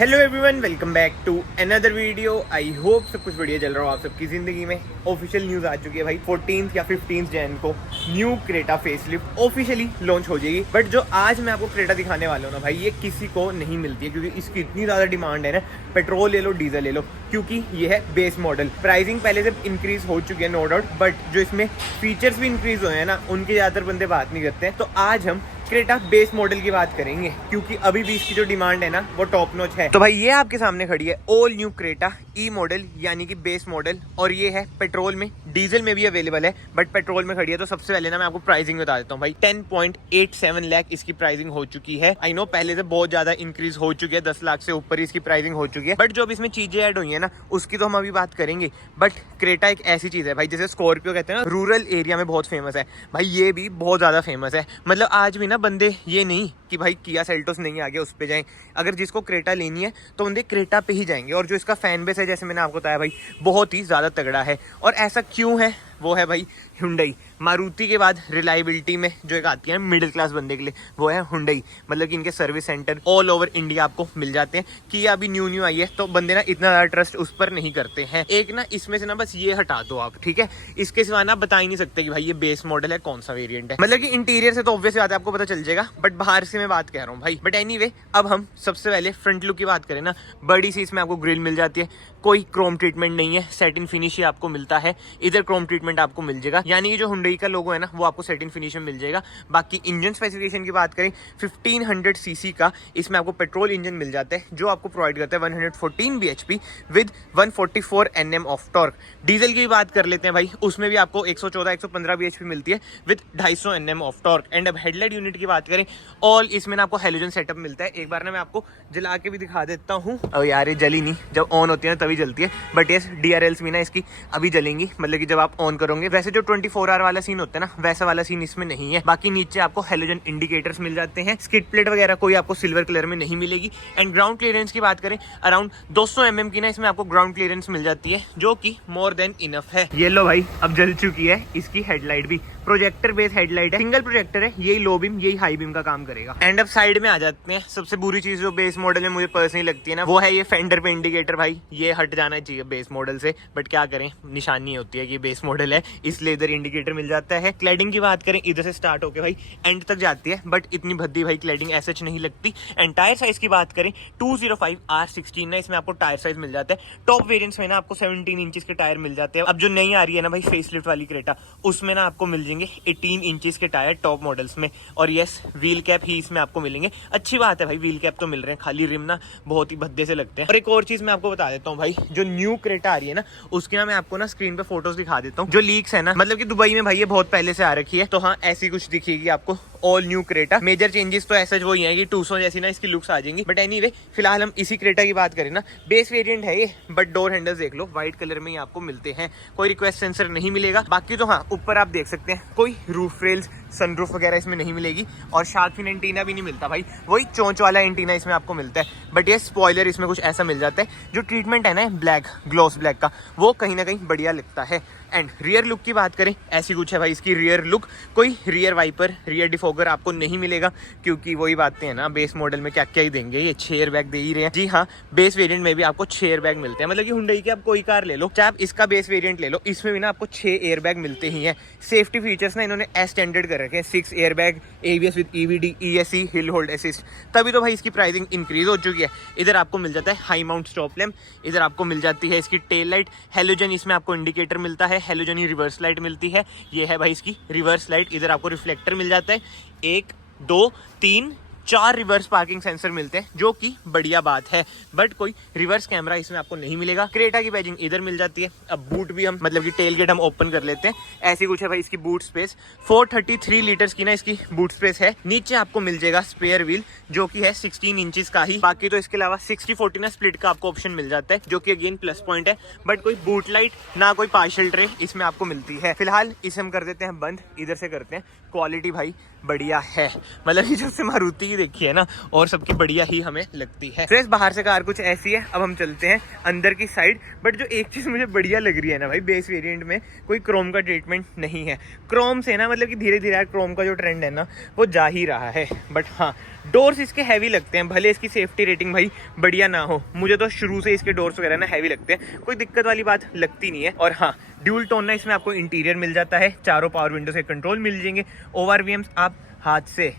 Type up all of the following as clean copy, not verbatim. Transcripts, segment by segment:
Hello everyone, welcome back to another video. I hope सब कुछ बढ़िया चल रहा हो आप सबकी ज़िंदगी में। ऑफिशियल न्यूज़ आ चुकी है भाई, 14 या 15 जैन को new Creta facelift officially launch हो जाएगी। बट जो आज मैं आपको क्रेटा दिखाने वाला हूँ ना भाई, ये किसी को नहीं मिलती है क्योंकि इसकी इतनी ज़्यादा डिमांड है ना। पेट्रोल ले लो, डीजल ले लो, क्योंकि ये है बेस मॉडल। प्राइसिंग पहले से इंक्रीज हो चुकी है नो डाउट, बट जो इसमें फीचर्स भी इंक्रीज हुए हैं ना, उनके ज़्यादातर बंदे बात नहीं करते हैं। तो आज हम क्रेटा बेस मॉडल की बात करेंगे क्योंकि अभी भी इसकी जो डिमांड है ना वो टॉप नॉच है। तो भाई ये आपके सामने खड़ी है ऑल न्यू क्रेटा ई मॉडल यानी कि बेस मॉडल, और ये है पेट्रोल में, डीजल में भी अवेलेबल है बट पेट्रोल में खड़ी है। तो सबसे पहले ना मैं आपको प्राइसिंग बता देता हूँ भाई। 10.87 लाख इसकी प्राइसिंग हो चुकी है। आई नो पहले से बहुत ज्यादा इंक्रीज हो चुकी है, 10 लाख से ऊपर ही इसकी प्राइसिंग हो चुकी है। बट जो अब इसमें चीजें ऐड हुई है ना उसकी तो हम अभी बात करेंगे। बट क्रेटा एक ऐसी चीज है भाई, जैसे स्कॉर्पियो कहते हैं ना, रूरल एरिया में बहुत फेमस है भाई, ये भी बहुत ज्यादा फेमस है। मतलब आज भी ना बंदे ये नहीं कि भाई किया सेल्टोस नहीं आ गया उस पे जाएं, अगर जिसको क्रेटा लेनी है तो बंदे क्रेटा पे ही जाएंगे। और जो इसका फैन बेस है, जैसे मैंने आपको बताया भाई, बहुत ही ज़्यादा तगड़ा है। और ऐसा क्यों है, वो है भाई हुंडई। मारुति के बाद रिलायबिलिटी में जो एक आती है मिडिल क्लास बंदे के लिए, वो है हुंडई। मतलब कि इनके service centre all over India आपको मिल जाते हैं। किया अभी न्यू आई है तो बंदे ना इतना ज़्यादा ट्रस्ट उस पर नहीं करते हैं। एक ना इसमें से ना बस ये हटा दो आप, ठीक है। इसके सिवा ना बता ही नहीं सकते कि भाई ये बेस मॉडल है, कौन सा वेरिएंट है। मतलब कि इंटीरियर से तो ऑब्वियस बात है, आपको पता चल जाएगा, बट बाहर से मैं बात कह रहा हूँ भाई। बट एनीवे, अब हम सबसे पहले फ्रंट लुक की बात करें ना, बड़ी सी इसमें आपको ग्रिल मिल जाती है, कोई क्रोम ट्रीटमेंट नहीं है, सेटिन फिनिश ही आपको मिलता है। इधर क्रोम ट्रीटमेंट आपको मिल जाएगा, यानी कि जो हुंडई का लोगो है ना वो आपको सेटिन फिनिश में मिल जाएगा। बाकी इंजन स्पेसिफिकेशन की बात करें, 1500 सीसी का इसमें आपको पेट्रोल इंजन मिल जाता है, जो आपको प्रोवाइड करता है 114 bhp with 144 Nm of torque. Diesel की बात कर लेते हैं भाई, उसमें भी आपको 114-115 bhp मिलती है with 250 Nm of torque. And अब हेडलाइट यूनिट की बात करें, ऑल इसमें ना आपको हेलोजन सेटअप मिलता है। एक बार ना मैं आपको जला के भी दिखा देता हूँ। अब यार ये जली नहीं, जब ऑन होती है तभी जलती है। बट यस, DRLs भी ना इसकी अभी जलेंगी, मतलब कि जब आप ऑन करोगे। वैसे जो 24 आवर वाला सीन होता है ना, वैसा वाला सीन इसमें नहीं है। बाकी नीचे आपको हेलोजन इंडिकेटर्स मिल जाते हैं। स्किड प्लेट वगैरह कोई आपको सिल्वर कलर में नहीं मिलेगी। एंड ग्राउंड क्लियरेंस की बात करें, अराउंड 200 mm की ना इसमें आपको ग्राउंड क्लियरेंस मिल जाती है, जो कि मोर देन इनफ है। ये लो भाई, अब जल चुकी है इसकी हेडलाइट भी। प्रोजेक्टर बेस हेडलाइट है, सिंगल प्रोजेक्टर है, यही लो बीम यही हाई बीम का काम करेगा। एंड अब साइड में आ जाते हैं, सबसे बुरी चीज जो बेस मॉडल में मुझे पर्सनली लगती है ना, वो है ये फेंडर पे इंडिकेटर। भाई ये हट जाना चाहिए बेस मॉडल से, बट क्या करें, निशानी होती है कि बेस मॉडल है, इसलिए इधर इंडिकेटर मिल जाता है। क्लैडिंग की बात करें, इधर से स्टार्ट होकर भाई एंड तक जाती है, बट इतनी भद्दी भाई क्लैडिंग ऐसे नहीं लगती। एंड टायर साइज की बात करें, 205R16 ना इसमें आपको टायर साइज मिल जाता है। टॉप वेरिएंट्स में ना आपको 17 इंचेस के टायर मिल जाते हैं। अब जो नई आ रही है ना भाई फेसलिफ्ट वाली क्रेटा, उसमें ना आपको मिल जाएंगे 18 इंचेस के टायर टॉप मॉडल्स में। और यस, व्हील कैप ही इसमें आपको मिलेंगे। अच्छी बात है भाई, व्हील कैप तो मिल रहे हैं, खाली रिम ना बहुत ही भद्दे से लगते हैं। और एक और चीज मैं आपको बता देता हूँ भाई, जो न्यू क्रेटा आ रही है ना, उसकी ना मैं आपको ना स्क्रीन पे फोटोज दिखा देता हूँ। जो लीक्स है ना, मतलब कि दुबई में भाई ये बहुत पहले से आ रखी है, तो हाँ ऐसी कुछ दिखेगी आपको all new Creta. Major changes तो ऐसा वही है कि 200 जैसी ना इसकी लुक्स आ जाएंगी। बट एनीवे, फिलहाल हम इसी क्रेटा की बात करें ना, बेस वेरिएंट है ये, बट डोर हैंडल्स देख लो व्हाइट कलर में ही आपको मिलते हैं। कोई रिक्वेस्ट सेंसर नहीं मिलेगा। बाकी तो हाँ, ऊपर आप देख सकते हैं कोई रूफ रेल्स, सनरूफ वगैरह इसमें नहीं मिलेगी। और शार्क फिन एंटीना भी नहीं मिलता भाई, वही चोंच वाला एंटीना इसमें आपको मिलता है। बट ये स्पॉइलर इसमें कुछ ऐसा मिल जाता है। जो ट्रीटमेंट है ना ब्लैक, ग्लॉस ब्लैक का, वो कहीं ना कहीं बढ़िया लगता है। एंड रियर लुक की बात करें, ऐसी कुछ है भाई इसकी रियर लुक। कोई रियर वाइपर, रियर डिफोगर आपको नहीं मिलेगा, क्योंकि वही बातें हैं ना, बेस मॉडल में क्या क्या ही देंगे, ये 6 एयर बैग दे ही रहे हैं। जी हाँ, बेस वेरिएंट में भी आपको 6 एयर बैग मिलते हैं। मतलब कि हुंडई की आप कोई कार ले लो, चाहे आप इसका बेस वेरिएंट ले लो, इसमें भी ना आपको 6 एयर बैग मिलते ही हैं। सेफ्टी फीचर्स ना इन्होंने स्टैंडर्ड कर रखे हैं, 6 air bag, ABS with EVD, ESC, hill hold assist. तभी तो भाई इसकी प्राइसिंग इंक्रीज हो चुकी है। इधर आपको मिल जाता है हाई माउंट स्टॉप लैम्प, इधर आपको मिल जाती है इसकी टेल लाइट, हेलोजन इसमें आपको इंडिकेटर मिलता है, हेलोजन ही रिवर्स लाइट मिलती है। ये है भाई इसकी रिवर्स लाइट। इधर आपको रिफ्लेक्टर मिल जाता है, 1 2 3 4 रिवर्स पार्किंग सेंसर मिलते हैं, जो कि बढ़िया बात है। बट कोई रिवर्स कैमरा इसमें आपको नहीं मिलेगा। क्रेटा की बैजिंग इधर मिल जाती है। अब बूट भी हम, मतलब कि टेल गेट हम ओपन कर लेते हैं, ऐसी कुछ है भाई इसकी बूट स्पेस। 433 लीटर्स की ना इसकी बूट स्पेस है। नीचे आपको मिल जाएगा स्पेयर व्हील, जो कि है 16 इंचेस का ही। बाकी तो इसके अलावा 60-40 ना स्प्लिट का आपको ऑप्शन मिल जाता है, जो कि अगेन प्लस पॉइंट है। बट कोई बूट लाइट ना कोई पार्शियल ट्रे इसमें आपको मिलती है। फिलहाल इसे हम कर देते हैं बंद, इधर से करते हैं। क्वालिटी भाई बढ़िया है, मतलब कि जब से मारुति की देखी है ना, और सबकी बढ़िया ही हमें लगती है। फ्रेंड्स, बाहर से कार कुछ ऐसी है। अब हम चलते हैं अंदर की साइड। बट जो एक चीज मुझे बढ़िया लग रही है ना भाई, बेस वेरिएंट में कोई क्रोम का ट्रीटमेंट नहीं है। क्रोम से ना, मतलब कि धीरे धीरे क्रोम का जो ट्रेंड है ना वो जा ही रहा है। बट हाँ, डोर्स इसके हैवी लगते हैं, भले इसकी सेफ्टी रेटिंग भाई बढ़िया ना हो, मुझे तो शुरू से इसके डोर्स वगैरह ना हैवी लगते हैं, कोई दिक्कत वाली बात लगती नहीं है। और हाँ, ड्यूल टोन ना इसमें आपको इंटीरियर मिल जाता है, चारों पावर विंडो से कंट्रोल मिल जाएंगे। ओवरवीएम्स आप हाथ से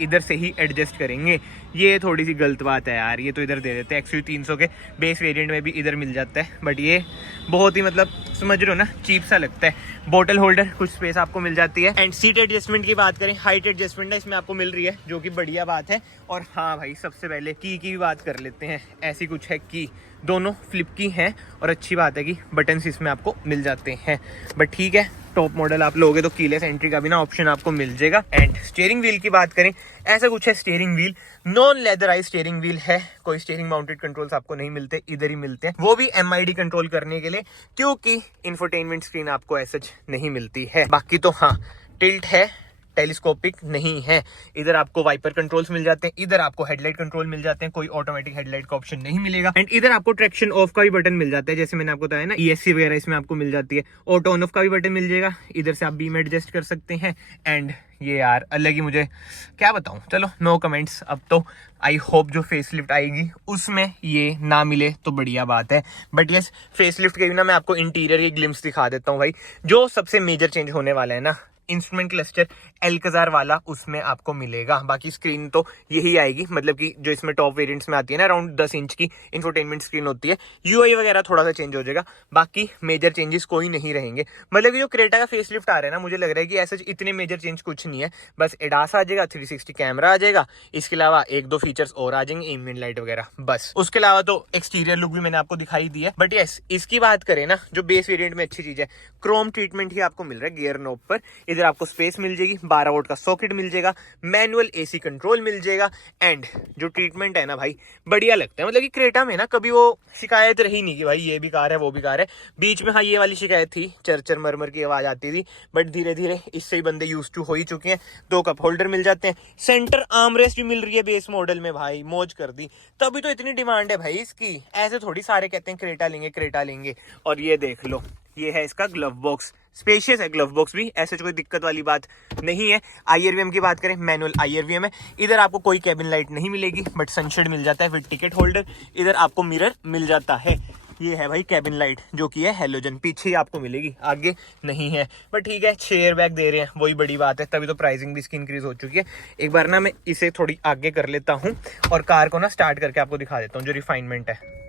इधर से ही एडजस्ट करेंगे, ये थोड़ी सी गलत बात है यार, ये तो इधर दे देते हैं। XUV 300 के बेस वेरिएंट में भी इधर मिल जाता है, बट ये बहुत ही मतलब समझ रहे हो ना, चीप सा लगता है। बोतल होल्डर कुछ स्पेस आपको मिल जाती है। एंड सीट एडजस्टमेंट की बात करें, हाइट एडजस्टमेंट है इसमें आपको मिल रही है, जो कि बढ़िया बात है। और हाँ भाई, सबसे पहले की भी बात कर लेते हैं। ऐसी कुछ है की, दोनों फ्लिप की हैं, और अच्छी बात है कि बटन्स इसमें आपको मिल जाते हैं। बट ठीक है, टॉप मॉडल आप लोगे तो कीलेस एंट्री का भी ना ऑप्शन आपको मिल जाएगा। एंड स्टीयरिंग व्हील की बात करें, ऐसा कुछ है steering wheel, non leatherise steering wheel है, कोई स्टीयरिंग माउंटेड कंट्रोल्स आपको नहीं मिलते, इधर ही मिलते हैं, वो भी MID कंट्रोल करने के लिए, क्योंकि इंफोटेनमेंट स्क्रीन आपको ऐसा नहीं मिलती है। बाकी तो हाँ, टिल्ट है, टेलीस्कोपिक नहीं है। इधर आपको वाइपर कंट्रोल्स मिल जाते हैं, इधर आपको हेडलाइट कंट्रोल मिल जाते हैं, कोई ऑटोमेटिक हेडलाइट का ऑप्शन नहीं मिलेगा। एंड इधर आपको ट्रैक्शन ऑफ का भी बटन मिल जाता है, जैसे मैंने आपको बताया ना, ESC वगैरह इसमें आपको मिल जाती है। ऑटो ऑन ऑफ का भी बटन मिल जाएगा, इधर से आप बीम एडजस्ट कर सकते हैं। एंड ये यार अलग ही, मुझे क्या बताऊं, चलो नो कमेंट्स। अब तो आई होप जो फेसलिफ्ट आएगी उसमें ये ना मिले तो बढ़िया बात है। बट यस, फेसलिफ्ट के भी ना मैं आपको इंटीरियर की ग्लिम्स दिखा देता हूँ भाई। जो सबसे मेजर चेंज होने वाला है ना, इंस्ट्रूमेंट क्लस्टर एल्कजार वाला उसमें आपको मिलेगा। बाकी स्क्रीन तो यही आएगी, मतलब कि जो इसमें टॉप वेरिएंट्स में आती है ना, अराउंड 10 इंच की इंफोटेनमेंट स्क्रीन होती है। UI वगैरह थोड़ा सा चेंज हो जाएगा, बाकी मेजर चेंजेस कोई नहीं रहेंगे। मतलब कि जो क्रेटा का फेसलिफ्ट आ रहा है ना, मुझे लग रहा है कि ऐसे इतने मेजर चेंज कुछ नहीं है। बस एडास आ जाएगा, 360 कैमरा आ जाएगा, इसके अलावा 1-2 फीचर्स और आ जाएंगे, एम्बिएंट लाइट वगैरह, बस। उसके अलावा तो एक्सटीरियर लुक भी मैंने आपको दिखाई दी है। बट यस, इसकी बात करें ना, जो बेस वेरिएंट में अच्छी चीज है, क्रोम ट्रीटमेंट ही आपको मिल रहा है गियर नोब पर। इधर आपको स्पेस मिल जाएगी, 12 वोल्ट का सॉकेट मिल जाएगा, मैनुअल AC कंट्रोल मिल जाएगा। एंड जो ट्रीटमेंट है ना भाई, बढ़िया लगता है। मतलब कि क्रेटा में ना कभी वो शिकायत रही नहीं कि भाई ये भी कार है वो भी कार है। बीच में हाँ ये वाली शिकायत थी, चरचर मरमर की आवाज आती थी, बट धीरे धीरे इससे ही बंदे यूज टू हो ही चुके हैं। 2 कप होल्डर मिल जाते हैं, सेंटर आर्मरेस्ट भी मिल रही है बेस मॉडल में, भाई मौज कर दी। तभी तो इतनी डिमांड है भाई इसकी, ऐसे थोड़ी सारे कहते हैं क्रेटा लेंगे क्रेटा लेंगे। और ये देख लो, ये है इसका ग्लव बॉक्स, स्पेशियस है ग्लव बॉक्स भी, ऐसे कोई दिक्कत वाली बात नहीं है। IRVM की बात करें, मैनुअल IRVM है। इधर आपको कोई कैबिन लाइट नहीं मिलेगी, बट सनशेड मिल जाता है विद टिकट होल्डर। इधर आपको मिरर मिल जाता है, ये है भाई कैबिन लाइट, जो कि है हेलोजन, पीछे ही आपको मिलेगी, आगे नहीं है। बट ठीक है, 6 एयर बैग दे रहे हैं, वही बड़ी बात है, तभी तो प्राइसिंग भी इसकी इंक्रीज हो चुकी है। एक बार ना मैं इसे थोड़ी आगे कर लेता हूँ और कार को ना स्टार्ट करके आपको दिखा देता हूँ। जो रिफाइनमेंट है,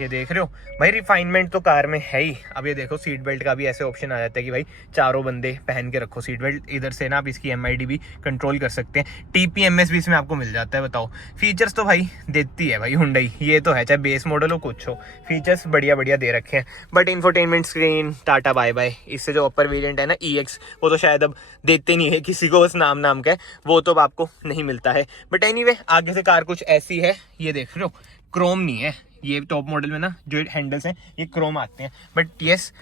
ये देख रहे हो भाई, रिफाइनमेंट तो कार में है ही। अब ये देखो, सीट बेल्ट का भी ऐसे ऑप्शन आ जाता है कि भाई चारों बंदे पहन के रखो सीट बेल्ट। इधर से ना आप इसकी MID भी कंट्रोल कर सकते हैं, TPMS भी इसमें आपको मिल जाता है। बताओ, फीचर्स तो भाई देती है भाई हुंडई, ये तो है, चाहे बेस मॉडल हो कुछ हो, फीचर्स बढ़िया बढ़िया दे रखे हैं। But infotainment screen tata bye bye. इससे जो अपर वेरिएंट है ना, EX, वो तो शायद अब देते नहीं है किसी को, बस नाम का है, वो तो अब आपको नहीं मिलता है। बट एनीवे, आगे से कार कुछ ऐसी है, ये देख रहे हो, क्रोम नहीं है। ये टॉप मॉडल में ना जो हैंडल्स हैं ये क्रोम आते हैं। बट यस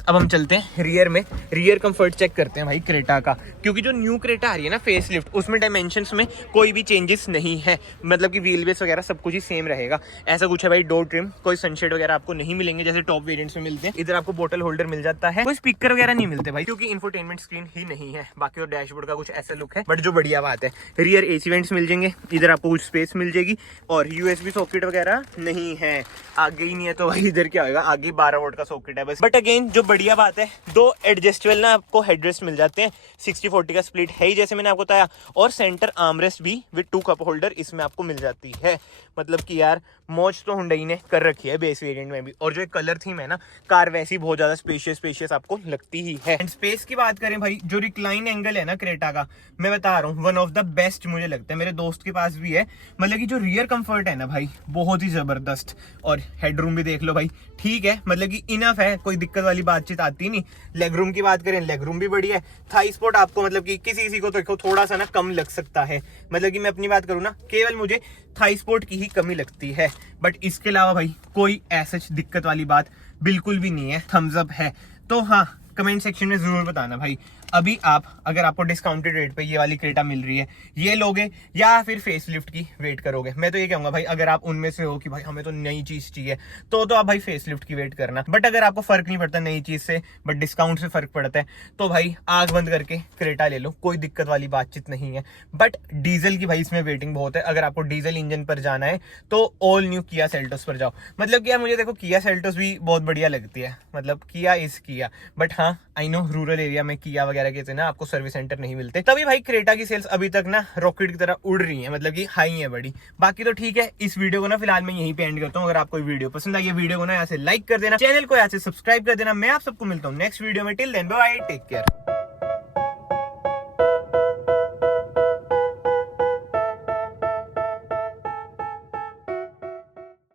अब हम चलते हैं रियर में, रियर कंफर्ट चेक करते हैं भाई क्रेटा का, क्योंकि जो न्यू क्रेटा आ रही है ना फेसलिफ्ट, उसमें डायमेंशंस में कोई भी चेंजेस नहीं है। मतलब कि व्हील बेस वगैरह सब कुछ ही सेम रहेगा। ऐसा कुछ है भाई, डोर ट्रिम, कोई सनशेड वगैरह आपको नहीं मिलेंगे जैसे टॉप वेरिएंट्स में मिलते हैं। इधर आपको बोतल होल्डर मिल जाता है, कोई स्पीकर वगैरह नहीं मिलते भाई, क्योंकि इंफोटेनमेंट स्क्रीन ही नहीं है। बाकी तो डैशबोर्ड का कुछ ऐसा लुक है। बट जो बढ़िया बात है, रियर AC वेंट्स मिल जाएंगे, इधर आपको कुछ स्पेस मिल जाएगी, और USB सॉकेट वगैरह नहीं है, आगे ही नहीं है। तो भाई इधर क्या होगा, आगे 12 वोल्ट का सॉकेट है बस। बट अगेन जो बढ़िया बात है, 2 एडजस्टेबल ना आपको हेडरेस्ट मिल जाते हैं, 60-40 का स्प्लिट है ही जैसे मैंने आपको बताया, और सेंटर आर्मरेस्ट भी विद 2 कप होल्डर इसमें आपको मिल जाती है। मतलब कि यार मौज तो हुंडई ने कर रखी है बेस वेरिएंट में भी। और जो एक कलर थीम है ना, कार वैसी बहुत ज्यादा स्पेशियस आपको लगती ही है। एंड स्पेस की बात करें भाई, जो रिक्लाइन एंगल है ना क्रेटा का, मैं बता रहा हूँ, वन ऑफ द बेस्ट मुझे लगता है, मेरे दोस्त के पास भी है। मतलब कि जो रियर कंफर्ट है ना भाई, बहुत ही जबरदस्त। और हेडरूम भी देख लो भाई, ठीक है, मतलब कि इनफ है, कोई दिक्कत वाली बातचीत आती नहीं। लेग रूम की बात करें, लेग रूम भी बढ़िया है। थाई स्पॉट आपको मतलब कि किसी को तो देखो थोड़ा सा ना कम लग सकता है, मतलब कि मैं अपनी बात करूँ ना, केवल मुझे थाई स्पॉट की ही कमी लगती है। बट इसके अलावा भाई कोई ऐसा दिक्कत वाली बात बिल्कुल भी नहीं है, थम्स अप है। तो हाँ, कमेंट सेक्शन में जरूर बताना भाई, अभी आप अगर आपको डिस्काउंटेड रेट पे ये वाली क्रेटा मिल रही है, ये लोगे या फिर फेसलिफ्ट की वेट करोगे? मैं तो ये कहूंगा भाई, अगर आप उनमें से हो कि भाई हमें तो नई चीज चाहिए, तो आप भाई फेसलिफ्ट की वेट करना। बट अगर आपको फर्क नहीं पड़ता नई चीज से, बट डिस्काउंट से फर्क पड़ता है, तो भाई आंख बंद करके क्रेटा ले लो, कोई दिक्कत वाली बातचीत नहीं है। बट डीजल की भाई इसमें वेटिंग बहुत है। अगर आपको डीजल इंजन पर जाना है तो ऑल न्यू किया सेल्टोस पर जाओ। मतलब कि यार मुझे देखो किया सेल्टोस भी बहुत बढ़िया लगती है, मतलब किया इज किया। बट हाँ, आई नो रूरल एरिया में किया वगैरह के ना आपको सर्विस सेंटर नहीं मिलते, तभी भाई क्रेटा की सेल्स अभी तक ना रॉकेट की तरह उड़ रही है, मतलब कि हाई है बड़ी। बाकी तो ठीक है, इस वीडियो को ना फिलहाल मैं यहीं पे एंड करता हूँ। अगर आपको वीडियो पसंद आई, वीडियो को ना यहाँ से लाइक कर देना, चैनल को यहाँ से सब्सक्राइब कर देना। मैं आप सबको मिलता हूँ नेक्स्ट वीडियो में। Till then bye, take care.